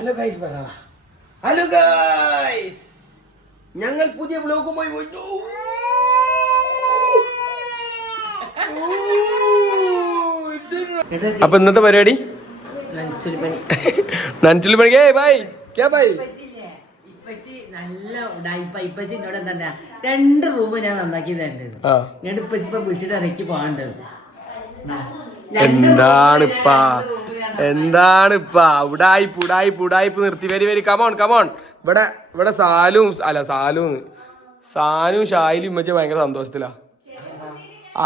Hello guys പറ. Hello guys, ഞങ്ങൾ പുതിയ വ്ലോഗുമായി വന്നു. അപ്പൊ ഇന്നത്തെ പരിപാടി നനച്ചുള്ളി പണി. നല്ല ഉടായിപ്പ ഇപ്പച്ചി എന്നോട് എന്താ 2 റൂം ഞാൻ നന്നാക്കി തരേണ്ടത്. ഞാൻ ഇപ്പച്ചി ഇപ്പൊ വിളിച്ചിട്ട് ഇറക്കി പോകണ്ടത്. എന്താണിപ്പാ ഉടായിപ്പ് നിർത്തി. വരി കമോൺ. ഇവിടെ സാനും ഷായിലും ഇമ്മച്ച ഭയങ്കര സന്തോഷത്തിലാ.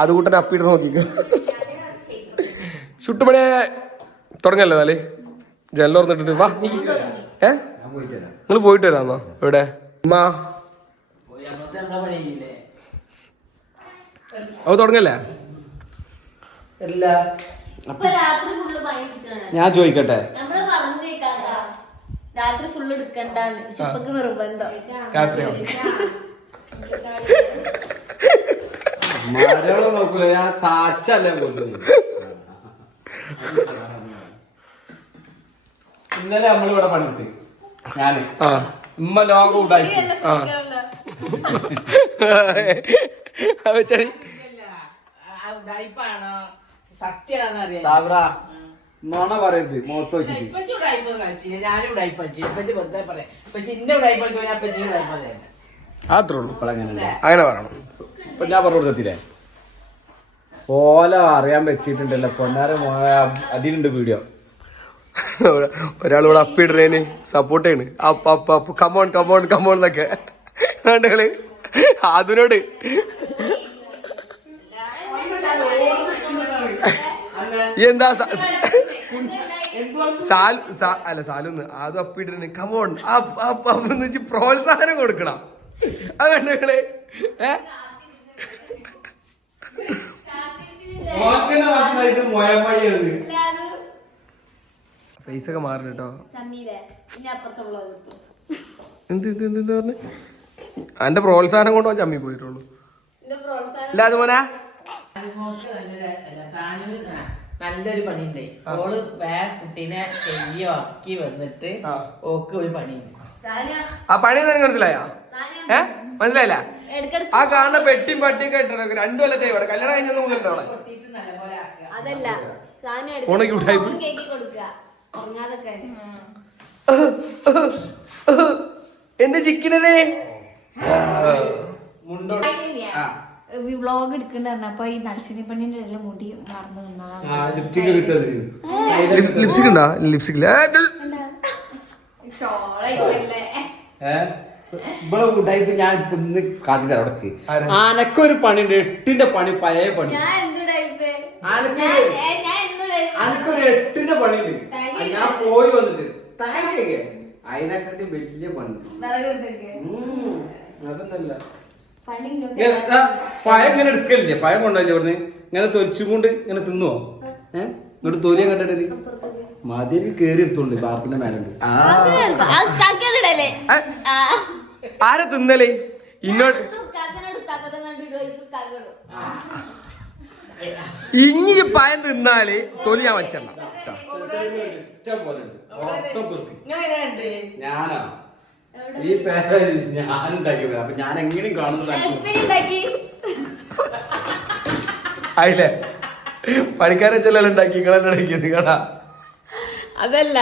അത് കൂട്ടനെ അപ്പിട്ട് നോക്കിക്ക. ചുട്ടുപണിയ തുടങ്ങല്ലേ നാല് ജനൽ തുറന്നിട്ടിട്ട് വാ. നിങ്ങൾ പോയിട്ട് വരാന്നോ? എവിടെ ഉമ്മ? അത് തുടങ്ങല്ലേ? ഞാൻ ചോദിക്കട്ടെ, രാത്രി ഫുള്ള് എടുക്കണ്ടെന്ന് ഇപ്പൊക്ക് നിർബന്ധം. മരകളെ നോക്കൂല, ഞാൻ താച്ചല്ലേ കൊല്ലുന്നു. ഇന്നലെ നമ്മളിവിടെ പണിയെടുത്ത് ഞാന് ഉമ്മ ലോകം ഉണ്ടായി സാബ്ര നോണ പറയരുത്. മുഖത്ത് വെച്ചിട്ട് അത്രേ ഉള്ളൂ. അങ്ങനെ പറയണം. ഇപ്പൊ ഞാൻ പറഞ്ഞു കൊടുത്തില്ലേ, ഓല അറിയാൻ വെച്ചിട്ടുണ്ടല്ലോ പൊന്നാര മോളെ. അതിലുണ്ട് വീഡിയോ. ഒരാളിവിടെ അപ്പിടുന്നതിന് സപ്പോർട്ട് ചെയ്യണ്. അപ്പ് കമോൺ എന്നൊക്കെ കള്. അതിനോട് എന്താ സാലൊന്ന് അതും അപ്പിടുന്ന കമോൺ അപ്പ് പ്രോത്സാഹനം കൊടുക്കണം. അത് കണ്ടകള്. ഫേസ് ഒക്കെ മാറി കേട്ടോ. എന്ത് പറഞ്ഞു? എന്റെ പ്രോത്സാഹനം കൊണ്ടോ ചമ്മി പോയിട്ടുള്ളൂ. ഇല്ല അതുപോലെ നല്ലൊരു പണിയുണ്ട്. ഓള് കുട്ടീനെ ചെറിയാക്കി വന്നിട്ട് ഓക്ക് ഒരു പണിയുണ്ട്. ആ പണി നിനക്ക് മനസ്സിലായ? മനസ്സിലായില്ല? ആ കാണുന്ന പെട്ടിയും പട്ടിയൊക്കെ ഇട്ടോ 2 കൊല്ലത്തെ ഇവിടെ കല്യാണം കഴിഞ്ഞൊന്നും മുതലുണ്ടോ അവിടെ? അതല്ല എന്റെ ചിക്കനെ വ്ളോഗ് എടുക്കണ്ട പറഞ്ഞപ്പോ ഈ നൽസിനി പെണ്ണിന്റെ എല്ലാം മുടി മറന്നു ലിപ്സ്റ്റിക് ഉണ്ടോ? ലിപ്സ്റ്റിക് ഇവിടെ ഉണ്ടായിട്ട് ഞാൻ ഇപ്പൊ ഇന്ന് കാട്ടിത്തരാം. അവിടേക്ക് അനക്കൊരു പണിയുണ്ട്. 8ന്റെ പണി, പഴയ പണി. അനക്കൊരു 8ന്റെ പണിയുണ്ട്. ഞാൻ പോയി വന്നിട്ട് അതിനെക്കാട്ടി വലിയ പണി. അതൊന്നല്ല പഴം ഇങ്ങനെ എടുക്കലില്ലേ? പഴം കൊണ്ടുപോയി പറഞ്ഞ് ഇങ്ങനെ തൊലിച്ചുകൊണ്ട് ഇങ്ങനെ തിന്നുവോ? ഇങ്ങോട്ട് തൊലിയും കണ്ടിട്ട് മതിയൊക്കെ കേറി എടുത്തോണ്ട് ബാർപ്പിന്റെ മേലുണ്ട്. ആരെ തിന്നലേ? ഇന്നോട്ട് ഇങ്ങി പഴം തിന്നാല് തൊലി ഞാൻ വെച്ചണ്ട. ഇഷ്ടം പോലെ ഞാനാ ഈ പേര് ഞാൻ ഉണ്ടാക്കി. അപ്പൊ ഞാൻ എങ്ങനെയും കാണുന്നില്ല. ആയില്ലേ? പണിക്കാരെ ചെല്ലാം ഉണ്ടാക്കി നിങ്ങളുണ്ടാക്കി നിങ്ങളാ. അതല്ല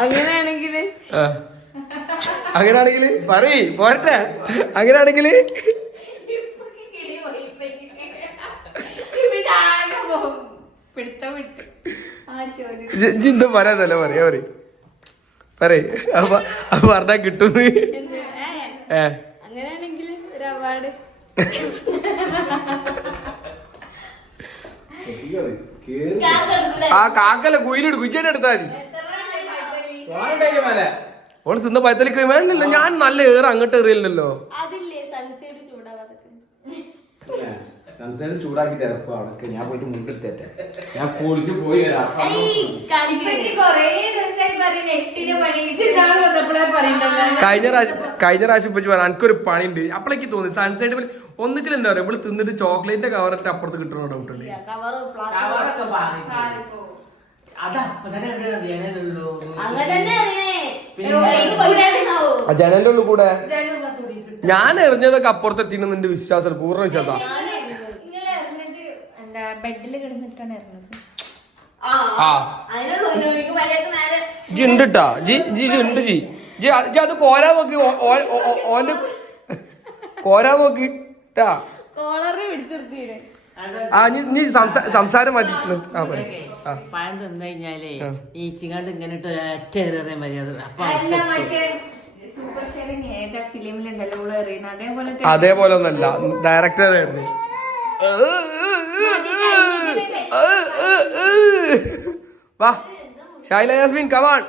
അങ്ങനെയാണെങ്കില് പറയ് പോരട്ടെ. അങ്ങനെയാണെങ്കില് ജിന്ത പറയാന്നല്ല പറയ് അപ്പൊ പറഞ്ഞാ കിട്ടുന്ന്. അങ്ങനെയാണെങ്കിൽ ഒരു അവാർഡ്. ആ കാക്കല്ല കുയിലിട് കുയിച്ചേനെ എടുത്താ മതി. ഓള് തിന്ന പയത്തലിക്ക് വേണ്ടല്ലോ. ഞാൻ നല്ല ഏറെ അങ്ങോട്ട് എറിയല്ലോ. ചൂടാക്കി തരപ്പോ അവിടെ ഞാൻ പോയിട്ട് മുണ്ടെടുത്തേറ്റെ. ഞാൻ പൊളിച്ച് പോയി വരാം. കഴിഞ്ഞ പ്രാവശ്യം ഇപ്പൊ പറയാം എനിക്കൊരു പണിയുണ്ട്. അപ്പോഴേക്ക് തോന്നി സൺസൈഡ് ഒന്നിക്കൽ എന്താ പറയാ ഇവിടെ തിന്നിട്ട് ചോക്ലേറ്റിന്റെ കവറിന്റെ അപ്പുറത്ത് കിട്ടണോ ഡൗട്ട് ഉണ്ട്. അതാ അപ്പൊ തന്നെ അറിയാനല്ലോ. അങ്ങനെ തന്നെ അറിയണേ. ഇത് പോയിട്ടുണ്ടാവോ? ആ ജനലിന്റെ ഉള്ളിൽ കൂടെ ഞാൻ എറിഞ്ഞതൊക്കെ അപ്പുറത്തെത്തിന്ന് നിന്റെ വിശ്വാസം പൂർണ്ണ വിശ്വാസം. ഇങ്ങളെ എറിഞ്ഞിട്ട് എന്താ ബെഡിൽ കിടന്നിട്ടാണ് എറിഞ്ഞത്. ആ അതിനുള്ള എനിക്ക് മര്യാദ നേരെ ജി ഉണ്ട് ട്ടാ. ജി ഉണ്ട് ജി ജി അത് കോരാ നോക്കി. ഓന്റെ കോരാ നോക്കി ട്ടാ. കോളറ് പിടിച്ചിർത്തിയില്ലേ. ആ നീ സംസാരം മതി. പഴം തിന്നു കഴിഞ്ഞാലേ ഈ ചിങ്ങാണ്ട് ഇങ്ങനെ ഇട്ട് ഒരൊറ്റ എറിയാൻ മര്യാദ. അപ്പൊ അല്ല മറ്റേ സൂപ്പർ ഷെയറിങ് ഏതാ ഫിലിമിലുണ്ടല്ലോ ഇവിടെ എറിയുന്നത് അതേപോലെ അതേപോലെ ഒന്നല്ല ഡയറക്ടർ വാ ഷൈല യാസ്മിൻ കമാൺ.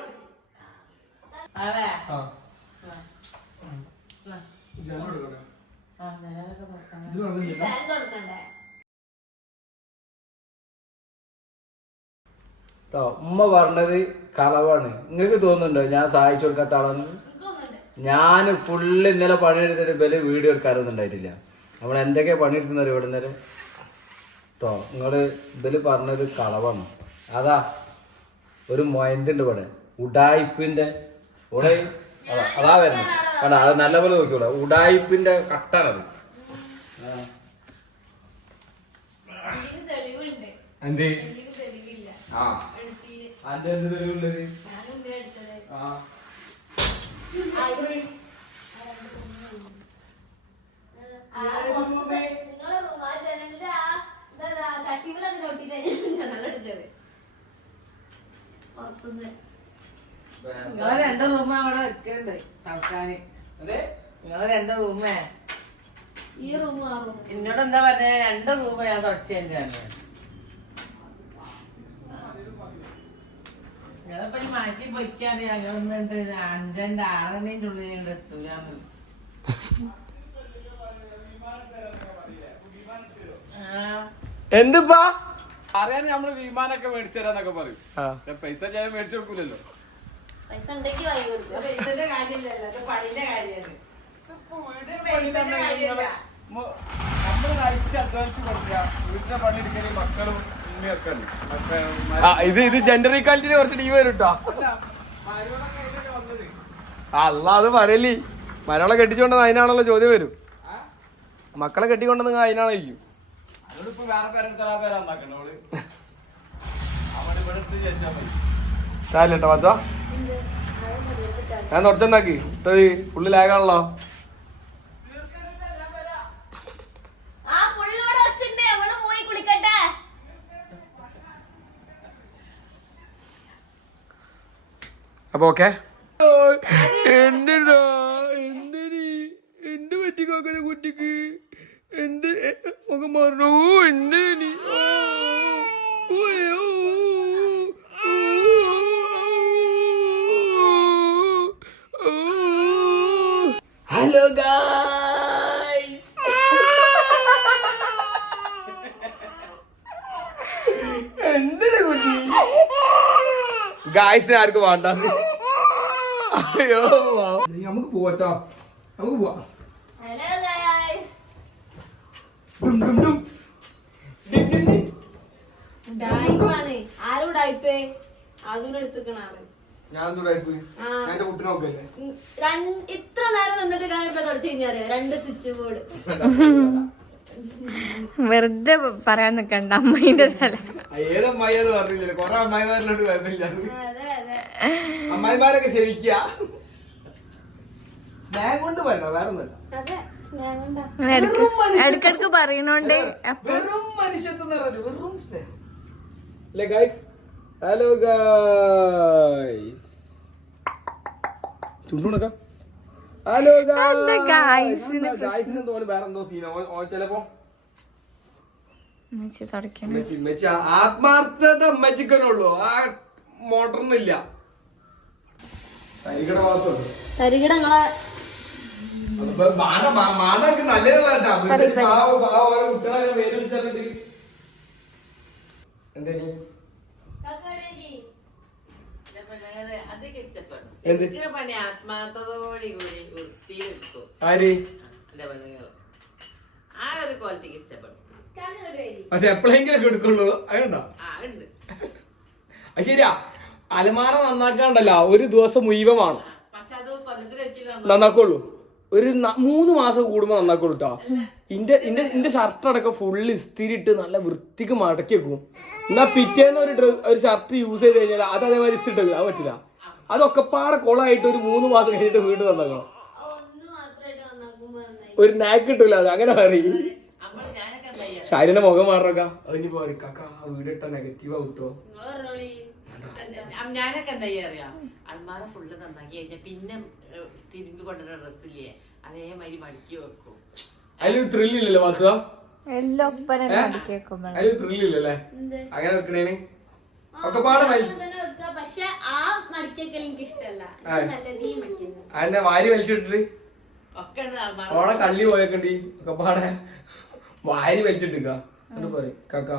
ഉമ്മ പറഞ്ഞത് കളവാണ്. നിങ്ങൾക്ക് തോന്നുന്നുണ്ടോ ഞാൻ സഹായിച്ചു കൊടുക്കാത്ത ആളാന്ന്? ഞാൻ ഫുള്ള് ഇന്നലെ പണിയെടുത്തിട്ട് ഇവര് വീഡിയോ എടുക്കാറൊന്നും ഉണ്ടായിട്ടില്ല. നമ്മൾ എന്തൊക്കെയാ പണിയെടുക്കുന്നത് ഇവിടെ ഇന്നലെ കേട്ടോ. നിങ്ങള് ഇവര് പറഞ്ഞത് കളവാണ്. അതാ ഒരു മൊയന്തുണ്ട് ഇവിടെ ഉഡായിപ്പിന്റെ ഇവിടെ അതാ വരുന്നത് കണ്ടാ. അത് നല്ലപോലെ നോക്കിയോളൂ. ഉഡായിപ്പിന്റെ കട്ടാണത്. എന്തേ ആ അന്റെ എന്ത് തെളിവുള്ളത്? ആ നിങ്ങളെ 2 റൂം അവിടെ വെക്കണ്ട് തൽക്കാലം. നിങ്ങളെ 2 റൂമേ ഈ റൂം ആ റൂം എന്നോട് എന്താ പറഞ്ഞ 2 റൂം ഞാൻ തുടച്ചതിന്റെ നിങ്ങളിപ്പോ മാറ്റി പൊയ്ക്കാതെ ഞങ്ങളൊന്നുണ്ട് 5 6 ഉള്ളിൽ എത്തൂലെന്ന്. എന്തിപ്പാ അറിയാൻ നമ്മള് വിമാനൊക്കെ മേടിച്ചു തരാന്നൊക്കെ പറയും. പക്ഷെ പൈസ ഞാൻ മേടിച്ചു കൊടുക്കൂലല്ലോ. പൈസ ഉണ്ടെങ്കിൽ വാങ്ങി കൊടുക്കുക. പൈസന്റെ കാര്യമില്ലല്ലോ, ഇത് പണിന്റെ കാര്യമാണ്. നമ്മള് നയിച്ച് അധ്വാനിച്ച് കൊടുക്കുക. വീട്ടിലെ പണി എടുക്കല് മക്കളും ഉമ്മയൊക്കെ ഉണ്ട്. ഇത് ജെൻഡർ ഈക്വാലിറ്റിന് കുറച്ച് ടീം വരും കേട്ടോ. അല്ല അത് പറയല് മരളെ കെട്ടിച്ചുകൊണ്ടെന്ന് അതിനാണല്ലോ ചോദ്യം വരും. മക്കളെ കെട്ടിക്കൊണ്ടെന്ന് അതിനാണോ ചോദിക്കും. അതോടിപ്പോ വേറെ പേരെടുത്താ പേരാന്നാക്കണ്ട അവള്. അവിടെ ഇവിടെ എടുത്ത് ചേച്ചാ മതി. ചായല്ലോ പത്തോ ഞാൻ തുടച്ചുണ്ടാക്കി ഫുള്ള് ലാഗാണല്ലോ. ആ ഫുള്ള് ഇവിടെ വെക്കണ്ടേ, അവള് പോയി കുളിക്കട്ടെ. അപ്പൊ ഓക്കെ എന്റെ പറ്റിക്കാക്കുന്ന കുട്ടിക്ക് എന്റെ മുഖം മാറണോ എന്റെ ഹലോ ഗായ്സ് എന്തിനാ കുട്ടി ഗായ്സിനെ ആർക്കും വേണ്ട. അയ്യോ നമുക്ക് പോവാട്ടോ, നമുക്ക് പോവാം. ഹലോ ഗൈസ്, ഡായിപ്പാണ്. ആരും ഡായിപ്പേ അതും എടുത്തുക്കണാണ്. ഞാൻ എന്റെ കുട്ടി നോക്കല്ലേ ഇത്ര നേരം നിന്നിട്ട് കാര്യം തുടച്ചു കഴിഞ്ഞാൽ 2 സ്വിച്ച് ബോർഡ് വെറുതെ പറയാൻ നിക്കണ്ട. അമ്മേന്റെ തല ഏത് അമ്മായിന്ന് പറഞ്ഞില്ലല്ലോ. കൊറേ അമ്മായിമാരിലോട്ട് കുഴപ്പമില്ല. അതെ അതെ അമ്മായിമാരൊക്കെ ക്ഷമിക്കുക. സ്നേഹം കൊണ്ട് വരണോ വേറെ ഒന്നല്ല. അതെ സ്നേഹം കൊണ്ടാ. ഇടക്കിടക്ക് പറയുന്നോണ്ട് വെറും മനുഷ്യത്വം വെറും സ്നേഹം അല്ലേ ഗൈസ്. ഹലോ ഗൈസ് ചുണ്ടുണക്ക. ഹലോ ഗൈസിന് തോന്നുന്നു വേറെ എന്തോ സീനോ ചിലപ്പോ ആത്മാർത്ഥത അമ്മച്ചിക്കനുള്ളൂ. ആ മോട്ടറൊന്നുമില്ല. തരികട ഭാഗത്തുണ്ട്. തരികിടങ്ങളെ മാനക്ക് നല്ലതല്ല. കുട്ടികളെ പേര് വിളിച്ചിട്ട് എന്തേലും അതൊക്കെ ഇഷ്ടപ്പെടും. എന്ത്? എനിക്ക് പണി ആത്മാർത്ഥതയോടെ കൂടി വൃത്തിയിലെടുത്തു. ആര് എന്റെ പെണ്ണുങ്ങള് ആ ഒരു ക്വാളിറ്റിക്ക് ഇഷ്ടപ്പെടും. പക്ഷെ എപ്പോഴെങ്കിലും എടുക്കുള്ളൂ. അതുണ്ടോ? ആ ഉണ്ട്. അത് ശരിയാ, അലമാര നന്നാക്കാണ്ടല്ലോ ഒരു ദിവസം മുഴുവൻ പക്ഷെ അത് കൊല്ലത്തിലെത്തിയതാ. നന്നാക്കുള്ളൂ. ഒരു 3 മാസം കൂടുമ്പോ നന്നാക്കുള്ളൂ കേട്ടോ. ഇന്റെ ഷർട്ട് അടക്കം ഫുള്ള് ഇസ്തിരി ഇട്ട് നല്ല വൃത്തിക്ക് മടക്കി വെക്കും. എന്നാ പിറ്റേന്ന് ഒരു ഷർട്ട് യൂസ് ചെയ്ത് കഴിഞ്ഞാൽ അത് അതേമാതിരി ഇസ്തിരി ഇട്ട് അത് പറ്റില്ല. അതൊക്കെ പാടെ കൊളായിട്ട് ഒരു 3 മാസം കഴിഞ്ഞിട്ട് വീണ്ടും നന്നാക്കണം. ഒരു നാക്ക് കിട്ടൂല അത്, അങ്ങനെ പറയും. ഷാരിന്റെ മുഖം മാറൊക്കെ അതിന് പോരക്കാക്ക വീടിട്ട നെഗറ്റീവ് ആവട്ടോ. ഞാനൊക്കെ എന്താ അറിയാം, അൽമാറ ഫുള്ള് നന്നാക്കി കഴിഞ്ഞാൽ പിന്നെ തിരുമ്പി കൊണ്ടുവരുന്ന ഡ്രസ്സില്ലേ അതേമാതിരി മടക്കി വെക്കും. അതിലൊരു ത്രില്ലില്ലല്ലോ മാത്തുക, എല്ലാം ഒപ്പന മടക്കി വെക്കുമ്പോ അതിലൊരു ത്രില്ലില്ലല്ലേ അങ്ങനെ വെക്കണേന് ഒക്കെ പാടെ. പക്ഷെ ആ മടിക്കൊക്കെ എനിക്ക് ഇഷ്ടമല്ല. അതിന്റെ വാരി വലിച്ചിട്ടിട്ട് ഒക്കെ ഓളെ കള്ളി പോയേക്കണ്ടി ഒക്കെ പാടെ വാരി വലിച്ചിട്ടിക്ക. എന്നിട്ട് പറയും കാക്ക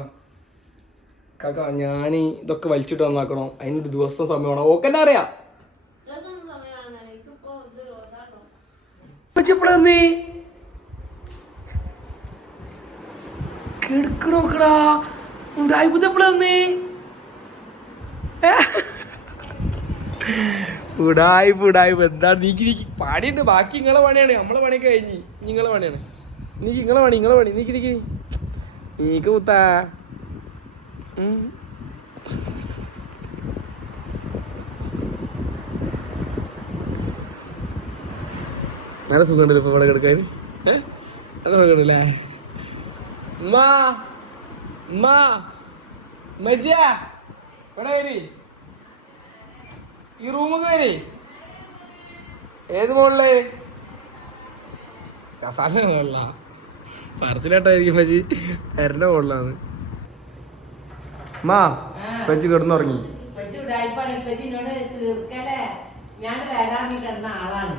ഞാൻ ഇതൊക്കെ വലിച്ചിട്ട് നന്നാക്കണോ, അതിനൊരു ദിവസം സമയം വേണം. ഓക്കെന്നെ അറിയാം. കിടക്കണോക്കടാ ഉണ്ടായിപ്പുതപ്പളന്നേ ഉടായ്പ എന്താ നീക്കി പണിയുണ്ട്. ബാക്കി നിങ്ങളെ പണിയാണ്, നമ്മളെ പണിയൊക്കെ കഴിഞ്ഞ് നിങ്ങളെ പണിയാണ്. നിങ്ങളെ പണി നീക്ക് കുത്താ. നല്ല സുഖമുണ്ടല്ലോ ഇപ്പൊ ഇവിടെ കിടക്കാൻ. നല്ല സുഖമുണ്ടല്ലേ ഇവിടെ വരി, ഈ റൂമൊക്കെ വരി. ഏത് മോളില് കസാല മോളിലാ പറച്ചിലായിട്ടായിരിക്കും പച്ചി പെരന്റെ മോളിലാണ്. പച്ചി കിടന്നുറങ്ങി. ഞാൻ വരാൻ കിടന്ന ആളാണ്.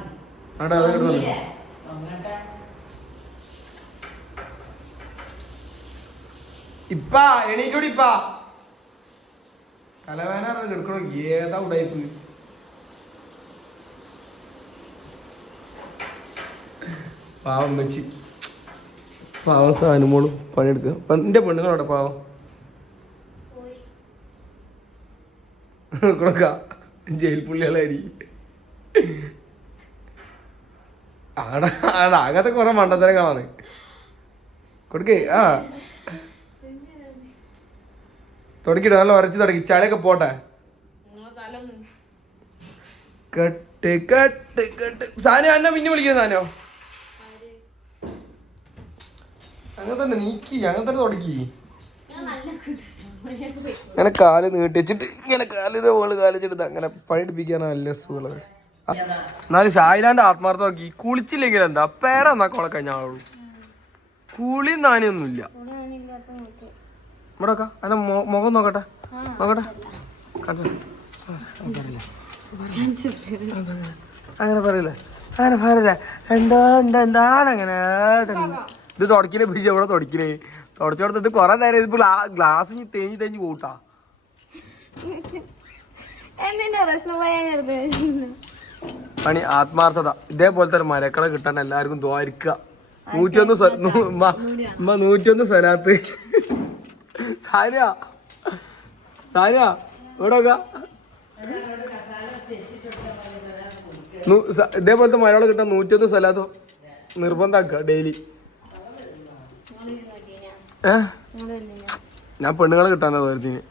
ഇപ്പാ എണീക്കോടി ഇപ്പാ തലവേന എടുക്കണോ ഏതാ ഉടായിപ്പ്. പാവം വെച്ച് പാവം സാനുമോളും പണിയെടുക്കുക. എന്റെ പെണ്ണുങ്ങളോടെ പാവം ജയിൽ പുള്ളികളായി അങ്ങനത്തെ കുറെ മണ്ടത്തരങ്ങളാണ്. കൊടുക്കേ തുടക്കിട്ട് നല്ല ഉരച്ച് തുടക്കി ചളിയൊക്കെ പോട്ടെ. സാനോ എന്നെ പിന്നെ വിളിക്കുന്ന സാനോ അങ്ങനെ തന്നെ നീക്കി അങ്ങനെ തന്നെ തുടക്കി. അങ്ങനെ കാല് നീട്ടി വെച്ചിട്ട് ഇങ്ങനെ കാലിന്റെ മുകളിൽ കാലിച്ചെടുത്ത് അങ്ങനെ പണിയെടുപ്പിക്കാനാ നല്ല സുഖമുള്ളത്. എന്നാലും ഷായിലാന്റെ ആത്മാർത്ഥം നോക്കി കുളിച്ചില്ലെങ്കിൽ എന്താ പേരെന്നാ കൊള കഴിഞ്ഞാളുള്ളൂ. കുളി നാനൊന്നുമില്ല ഇവിടെ വെക്കാം. അതിന്റെ മുഖം നോക്കട്ടെ അങ്ങനെ പറയില്ലേ എന്താണ് ഇത് തുടക്കിനെ പിടിച്ച് എവിടെ തുടക്കിനെ തുടച്ചോടത്ത് ഇത് കൊറേ നേരം ഇതിപ്പോ ഗ്ലാസ് തേഞ്ഞ് കൂട്ടാ. പണി ആത്മാർത്ഥത ഇതേപോലത്തെ ഒരു മരക്കളെ കിട്ടാൻ എല്ലാവർക്കും ദ്വാരിക്കുക. 101 സ്ഥലത്ത് സാരിയ ഇവിടെ ഇതേപോലത്തെ മരകളെ കിട്ടാൻ 101 സ്ഥലത്ത് നിർബന്ധാക്കുക ഡെയിലി. ഞാൻ പെണ്ണുങ്ങളെ കിട്ടാനാ തോരത്തിന്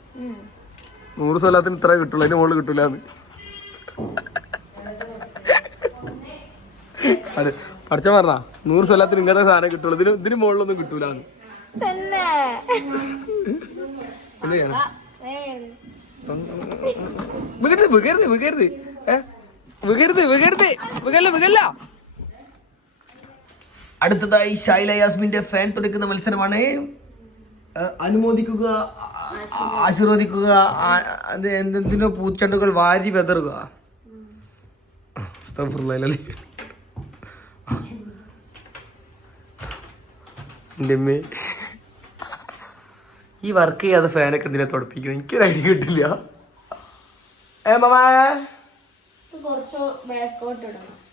100 സ്ഥലത്തിന് ഇത്ര കിട്ടുള്ളൂ, അതിന്റെ മുകളിൽ കിട്ടൂലെന്ന്. അത് പഠിച്ച പറഞ്ഞാ 100 സ്ഥലത്തിന് ഇങ്ങനത്തെ സാധനം കിട്ടുള്ളൂ, ഇതിന് മുകളിലൊന്നും കിട്ടൂലെന്ന്. അടുത്തതായി ഷൈല യാസ്മിന്റെ ഫാൻ തുടക്കുന്ന മത്സരമാണ്. അനുമോദിക്കുക, ആശീർവദിക്കുക, എന്തെന്തിനോ പൂച്ചെണ്ടുകൾ വാരി വെതറുക. ഈ വർക്ക് ചെയ്യാതെ ഫാനൊക്കെ എന്തിനാ തുടപ്പിക്കും? എനിക്കൊരു ഐഡിയ കിട്ടില്ല.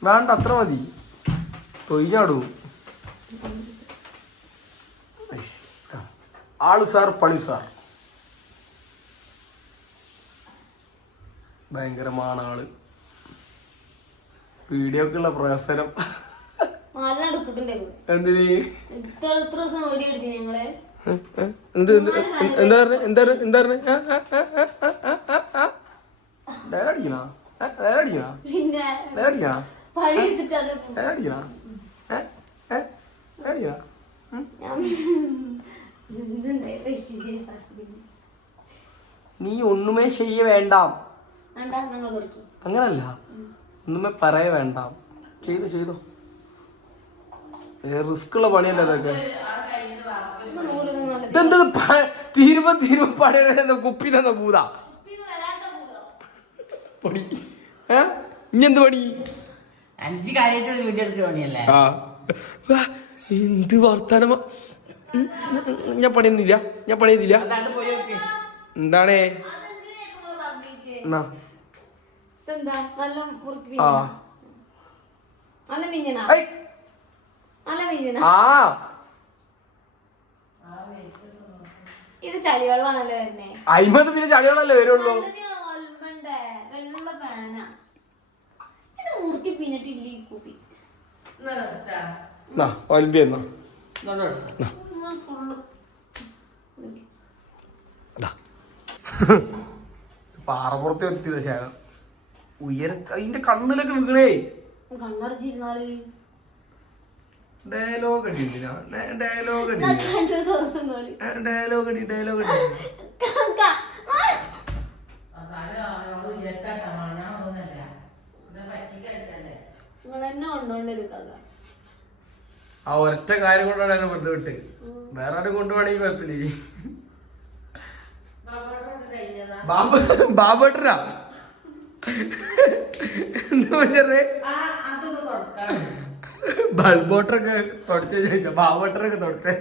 വേണ്ട, അത്ര മതി. തൊയ്യാടൂ. ആളു സാർ പളി സാർ. ഭയങ്കരമാണ് ആള്. വീഡിയോക്കുള്ള പ്രസരം നല്ല അടുപ്പിട്ടുണ്ടായിരുന്നു. എന്തിന് ഇത്ര ദിവസം വീഡിയോ എടുത്തു ഞങ്ങള്. പിന്നെ പഴി എടുത്തിട്ട് അത് നീ ഒന്നുമേ ചെയ്യ വേണ്ടാം. ഞങ്ങൾ തുടക്കി. അങ്ങനല്ല, ഒന്നുമേ പറയ വേണ്ടാം. ചെയ്തോ. റിസ്ക് ഉള്ള പണിയല്ലേ ഇതൊക്കെ. ഇതെന്താ തീരുമ്പോ പണിയ കുപ്പി തന്ന പൂതാ പൊടി. ഇനി എന്ത് പണി? 5 കാര്യത്തിൽ വീഡിയോ എടുക്കുന്ന പണിയല്ലേ? എന്ത് വർത്താനമാ. ഞാൻ പണിയുന്നില്ല. എന്താണേ ഇത് ചളിവെള്ളാണല്ലോ വരുന്നേ. അയിമത് പിന്നെ ചളികളല്ലേ വരുള്ളൂ. വെള്ള പാന ഇത് മുറുക്കി പിന്നിട്ടില്ല ഈ കുപ്പി ഒലിമ്പിയെന്നോ ഫുള്ള് പാറപ്പുറത്ത് എത്തിയത ശേഖരം അതിന്റെ കണ്ണിലൊക്കെ വീണേ. കണ്ണടച്ചിരുന്നാല് ഡയലോഗ് അടി. നിങ്ങളെന്നെ കൊണ്ടോണ്ടെടുക്കാക. ആ ഒറ്റ കാര്യം കൊണ്ടാണ് എന്നെ വെറുതെ വിട്ട്. വേറെ ആരും കൊണ്ടുപോകണമെങ്കിൽ കുഴപ്പമില്ല. ബാബേട്ടനാ എന്താ പറഞ്ഞേ? ബൾബോട്ടറൊക്കെ തുടച്ച ചോദിച്ച ബാബോട്ടറൊക്കെ തുടച്ചേ.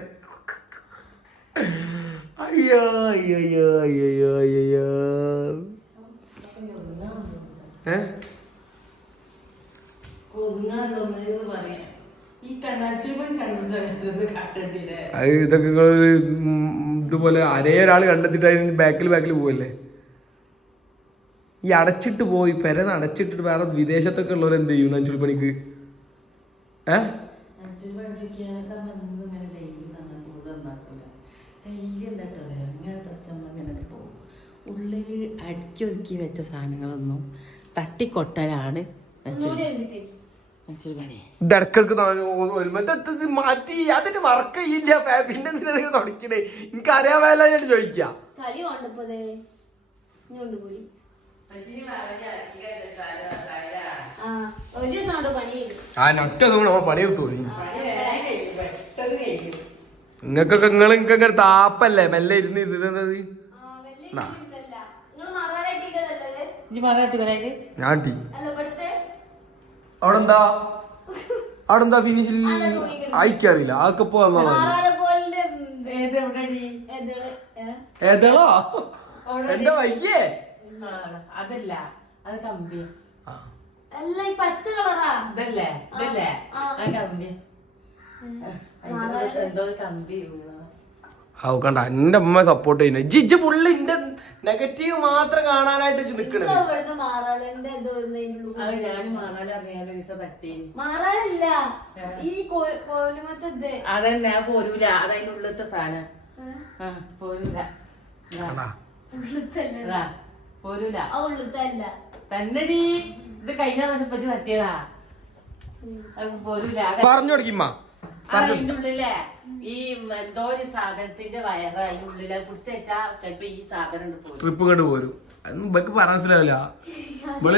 അയ്യോ ഇതൊക്കെ ഇതുപോലെ അരേ ഒരാള് കണ്ടെത്തിട്ട് അതിന് ബാക്കിൽ പോവല്ലേ. ഈ അടച്ചിട്ട് പോയി പെരന്ന് അടച്ചിട്ടിട്ട് വേറെ വിദേശത്തൊക്കെ ഉള്ളവർ എന്ത് ചെയ്യും നഞ്ചുൾ പണിക്ക്? ഉള്ളിൽ അടുക്കി ഒതുക്കി വെച്ച സാധനങ്ങളൊന്നും തട്ടിക്കൊട്ടലാണ് ഇടക്കിടക്ക് മാറ്റി അതിന്റെ വർക്ക് ചെയ്യില്ല. പിന്നെ എന്തിനാ തുടക്കണേ? എനിക്ക് അറിയാമല്ല ഞാൻ ചോദിക്കാം. ഒറ്റ പണി തോന്നി. നിങ്ങൾക്കൊക്കെ നിങ്ങൾക്കൊക്കെ താപ്പല്ലേ മെല്ലെ ഇരുന്ന് ഇരുന്നത്. ഞാൻ അവിടെന്താ ഫിനിഷിൽ അയക്കറിയില്ല. ആക്കെ ഏതാളോ എന്താ വയ്യേ? അതല്ല, അത് കമ്പി. അല്ല ഈ പച്ച കളറാ. ഇതല്ലേ കമ്പി. എന്തോ കമ്പി കണ്ട എന്റെ അമ്മ സപ്പോർട്ട് ചെയ്യുന്നത്. ജിജ് ഫുള്ള് എന്റെ നെഗറ്റീവ് മാത്രം കാണാനായിട്ട് നിക്കണത്. അതന്നെ പോരൂല. അതതിന്റെ ഉള്ളിലത്തെ സാധനം പോരൂല. തന്നെടി ഇത് കഴിഞ്ഞ പ്രാവശ്യം പറ്റി തട്ടിയതാ. പോരൂല. പറഞ്ഞു കൊടുക്കിമ്മ. അതിന്റെ ഉള്ളിലെ ഈ എന്തോ ഒരു സാധനത്തിന്റെ വയറ് അതിന്റെ ഉള്ളിൽ പിടിച്ചാ ചിലപ്പോ ഈ സാധനം ട്രിപ്പ് കണ്ടു പോരും. അതൊന്നും പറയാൻ മനസ്സിലാവില്ല.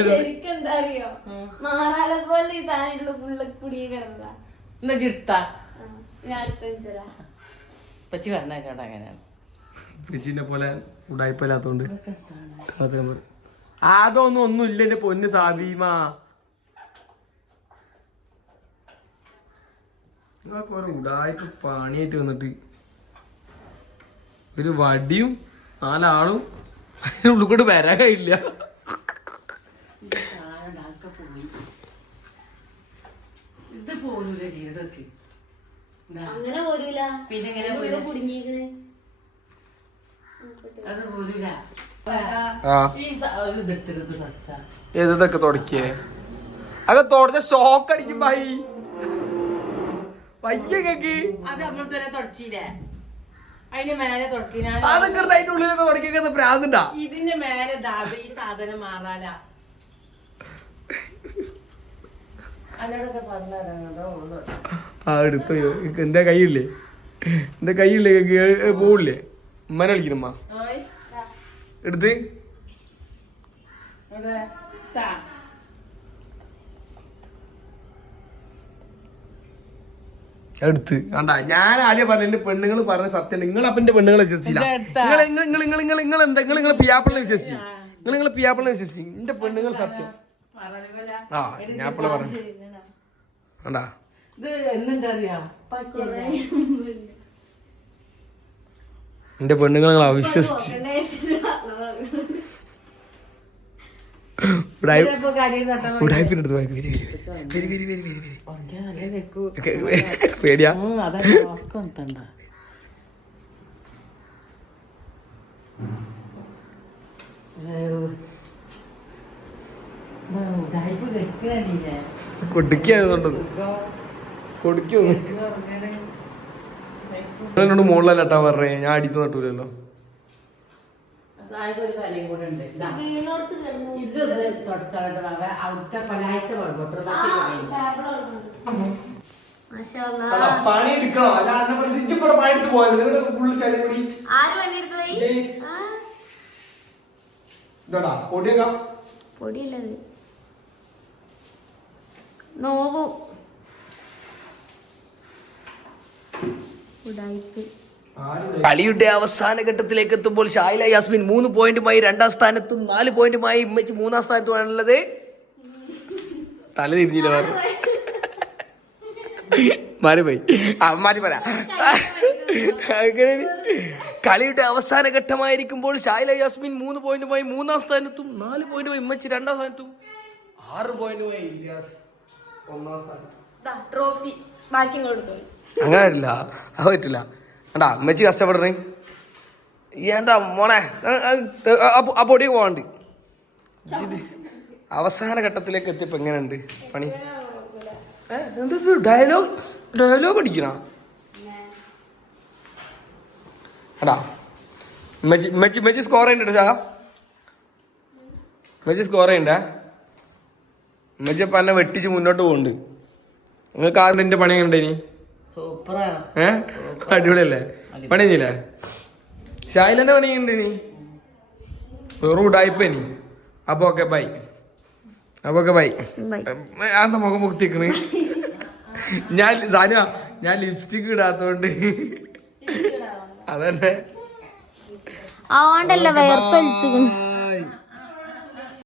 ശരിക്കും എന്താ അറിയോ, മാറാലെ പോലെ ഈ താനുള്ള പുള്ളിക്കുടിയെ കിടന്നതാ. എന്നാ ചിർത്താ ഞാൻ അടുത്ത പച്ചി പറഞ്ഞോണ്ട് അങ്ങനെയാണ്. പിച്ചിനെ പോലെ ഉടായ്പല്ലാത്തോണ്ട് അതൊന്നും ഇല്ല എന്റെ പൊന്ന് സാബീമ. കുറെ ഉടായ്പ പണിയായിട്ട് വന്നിട്ട് ഒരു വടിയും 4 ആളും അതിന്റെ ഉള്ളിൽ കൊണ്ട് വരാൻ കഴിയില്ല. ഇത് പോരൂല ജീവിതത്തിൽ. അങ്ങനെ പോരൂല. പിന്നെ കുടുങ്ങിയിരിക്കണേ അത് പോരൂല. ആ ഈ ഒരു ഇതെടുത്തിട്ട് തുടച്ചാ ഏതൊക്കെ തുടക്കിയേ അത് തുടച്ച ഷോക്ക് അടിക്കും ഭായി പയ്യക്ക് അത് നമ്മൾ തന്നെ തുടച്ചില്ലേ അതിന്റെ മേലെ തുടക്കി ഞാൻ അതൊക്കെ എടുത്ത് അതിന്റെ ഉള്ളിലൊക്കെ തുടക്കിയൊക്കെ പ്രാന്തുണ്ടാ ഇതിന്റെ മേലെ ദാബി ഈ സാധനം മാറാല അതിനോടൊക്കെ പറഞ്ഞോ ആ എടുത്തോ എന്താ കൈയില്ലേ എന്താ കൈയില്ലേ പോവില്ലേ ഉമ്മനെ വിളിക്കണമ്മ എടുത്ത് എടുത്ത് കണ്ട ഞാൻ ആദ്യം പറഞ്ഞ എന്റെ പെണ്ണുങ്ങൾ പറഞ്ഞ സത്യം നിങ്ങൾ അപ്പൊ എന്റെ പെണ്ണുങ്ങളെ വിശ്വസിച്ചില്ല നിങ്ങൾ പിയാപ്പിളിനെ വിശ്വസിച്ചു നിങ്ങൾ പിയാപ്പിളിനെ വിശ്വസിച്ചു എന്റെ പെണ്ണുങ്ങൾ സത്യം ആ ഞാൻ അപ്പോളെ പറഞ്ഞു കണ്ടാ ഇത് എന്തെന്തറിയാ എന്റെ പെണ്ണുങ്ങൾ അവിശ്വസിച്ച് പേടിയാ കൊടുക്കുന്നുണ്ട് കൊടുക്കൂ എന്നോട് മുകളിലല്ല കേട്ടാ പറഞ്ഞേ ഞാൻ അടിച്ചു നട്ടൂലല്ലോ ഒരു കലയും കൂടെ ഉണ്ട് വീണോടത്ത് കിടന്നു ഇത് തുടച്ചാൽ അവിടുത്തെ പലായത്തെ പണി എടുക്കണോ അല്ലാണ്ട് പണിയെടുത്ത് പോയത് ഫുള്ള് ചളിപ്പൊടി ആര് പണിയെടുത്ത് പോയി ഇതോടാ പൊടിയൊക്കെ പൊടിയല്ലത് നോവു ഉടായിപ്പ് കളിയുടെ അവസാന ഘട്ടത്തിലേക്ക് എത്തുമ്പോൾ ഷായില യാസ്മിൻ 3 പോയിന്റുമായി 2ാം സ്ഥാനത്തും 4 പോയിന്റുമായി ഇമ്മച്ചി 3ാം സ്ഥാനത്തുമാണുള്ളത്. തല തിരിഞ്ഞില്ല മാറിപ്പോയി മാറ്റി പറയാ. കളിയുടെ അവസാന ഘട്ടമായിരിക്കുമ്പോൾ ഷായില യാസ്മിൻ 3 പോയിന്റുമായി 3ാം സ്ഥാനത്തും 4 പോയിന്റുമായി ഇമ്മച്ചി 2ാം സ്ഥാനത്തും 6 പോയിന്റുമായി ഇലിയാസ് 1ാം സ്ഥാനത്തും. ട്രോഫി ബാക്കി കൊടുത്തു. അങ്ങനെ പറ്റില്ല, അത് പറ്റില്ല. കണ്ടാ അമ്മച്ചി കഷ്ടപ്പെടണേ എന്താ മോനെ ആ പൊടി പോവാണ്ട്. അവസാന ഘട്ടത്തിലേക്ക് എത്തിയപ്പോ എങ്ങനെയുണ്ട് പണി? എന്തത് ഡയലോഗ് അടിക്കണ? എടാ മെച്ചി സ്കോർ ചെയ്യണ്ട ചാ, മെച്ചി സ്കോർ ചെയ്യണ്ടേ? മെച്ചി അപ്പൊ എന്നെ വെട്ടിച്ച് മുന്നോട്ട് പോകുന്നുണ്ട്. നിങ്ങൾക്ക് ആരുടെ എന്റെ പണി എങ്ങനെ ഇനി? അടിപൊളിയല്ലേ? പണി കഴിഞ്ഞില്ലേ? ഷായിലന്റെ പണി ഉണ്ട് ഇനി വെറും ഉടായിപ്പനി. അപ്പൊ ഓക്കെ ബൈ. അപ്പൊ ഓക്കെ ബൈ. എന്താ മുഖം മുക്തിക്കണ്? ഞാൻ ലിപ്സ്റ്റിക് ഇടാത്തോണ്ട് അതന്നെ ആണ്ടല്ല വേർത്തൊലിച്ചു.